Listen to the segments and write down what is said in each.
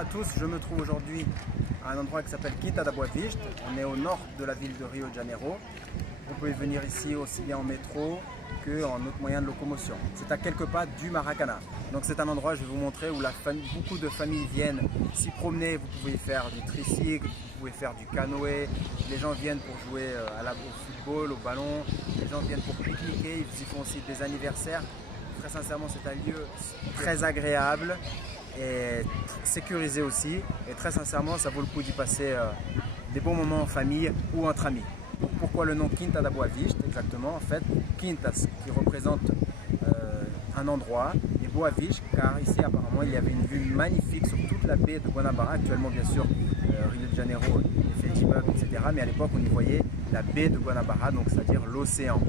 à tous, je me trouve aujourd'hui à un endroit qui s'appelle Quinta da Boa Vista. On est au nord de la ville de Rio de Janeiro. Vous pouvez venir ici aussi bien en métro qu'en autre moyen de locomotion. C'est à quelques pas du Maracanã. Donc c'est un endroit, je vais vous montrer, où beaucoup de familles viennent s'y promener. Vous pouvez faire du tricycle, vous pouvez faire du canoë. Les gens viennent pour jouer au football, au ballon. Les gens viennent pour pique-niquer, ils y font aussi des anniversaires. Très sincèrement, c'est un lieu très agréable et sécurisé aussi. Et très sincèrement, ça vaut le coup d'y passer des bons moments en famille ou entre amis. Pourquoi le nom Quinta da Boa Vista exactement? En fait, Quintas qui représente un endroit et Boa Vista car ici apparemment il y avait une vue magnifique sur toute la baie de Guanabara. Actuellement bien sûr Rio de Janeiro est fait d'immeubles, etc. Mais à l'époque on y voyait la baie de Guanabara, donc c'est-à-dire l'océan.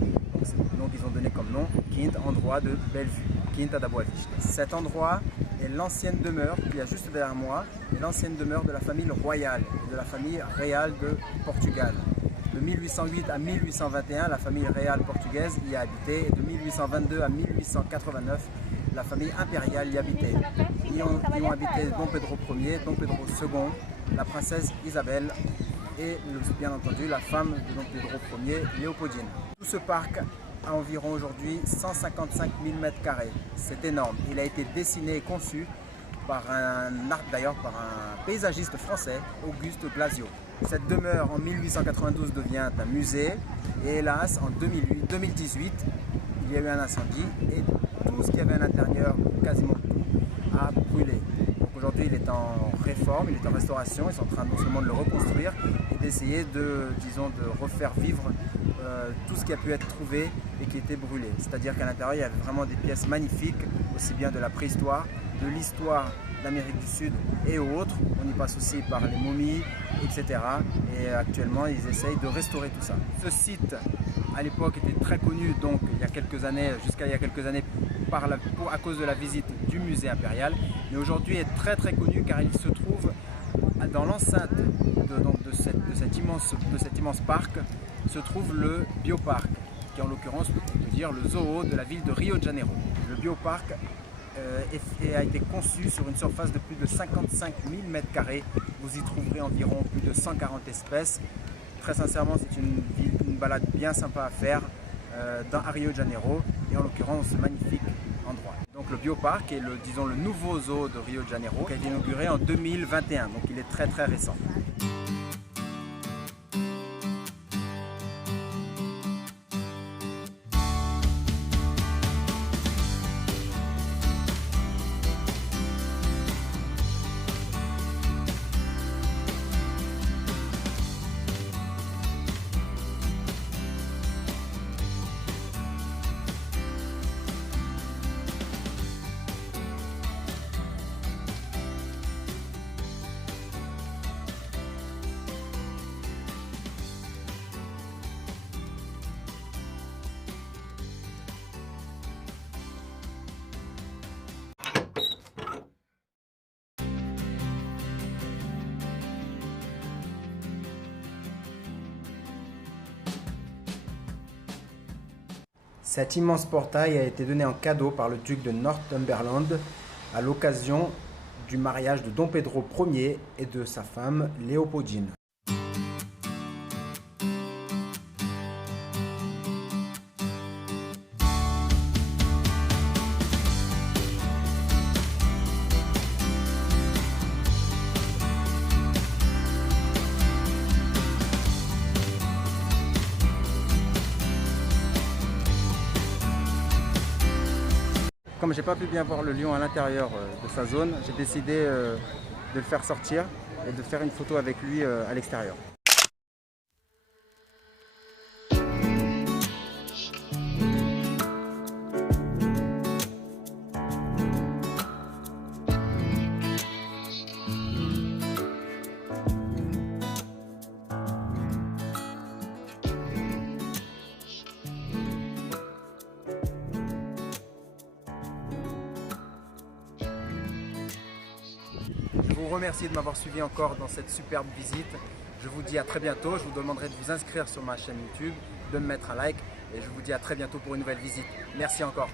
Donc ils ont donné comme nom Quinta, endroit de belle vue, Quinta da Boa Vista. Cet endroit est l'ancienne demeure, qu'il y a juste derrière moi, l'ancienne demeure de la famille royale, de la famille réale de Portugal. De 1808 à 1821, la famille réale portugaise y a habité, et de 1822 à 1889, la famille impériale y habitait. Y ont habité Dom Pedro Ier, Dom Pedro II, la princesse Isabelle et bien entendu la femme de Dom Pedro Ier, Léopoldine. Tout ce parc a environ aujourd'hui 155 000 m². C'est énorme. Il a été dessiné et conçu par un paysagiste français, Auguste Glasio. Cette demeure en 1892 devient un musée et hélas en 2018 il y a eu un incendie et tout ce qu'il y avait à l'intérieur, quasiment tout, a brûlé. Donc aujourd'hui il est en réforme, il est en restauration, ils sont en train non seulement de le reconstruire et d'essayer de refaire vivre tout ce qui a pu être trouvé et qui était brûlé. C'est-à-dire qu'à l'intérieur il y avait vraiment des pièces magnifiques, aussi bien de la préhistoire, de l'histoire d'Amérique du Sud et autres. On y passe aussi par les momies, etc. Et actuellement, ils essayent de restaurer tout ça. Ce site, à l'époque, était très connu, donc il y a quelques années, jusqu'à il y a quelques années, à cause de la visite du musée impérial. Mais aujourd'hui, est très très connu car il se trouve dans l'enceinte de cet immense parc, se trouve le bioparc, qui en l'occurrence veut dire le zoo de la ville de Rio de Janeiro. Le bioparc a été conçu sur une surface de plus de 55 000 m². Vous y trouverez environ plus de 140 espèces. Très sincèrement, c'est une balade bien sympa à faire à Rio de Janeiro et en l'occurrence ce magnifique endroit. Donc le bioparc est le nouveau zoo de Rio de Janeiro qui a été inauguré en 2021, donc il est très très récent. Cet immense portail a été donné en cadeau par le duc de Northumberland à l'occasion du mariage de Dom Pedro Ier et de sa femme Léopoldine. Comme j'ai pas pu bien voir le lion à l'intérieur de sa zone, j'ai décidé de le faire sortir et de faire une photo avec lui à l'extérieur. Je vous remercie de m'avoir suivi encore dans cette superbe visite. Je vous dis à très bientôt. Je vous demanderai de vous inscrire sur ma chaîne YouTube, de me mettre un like et je vous dis à très bientôt pour une nouvelle visite. Merci encore.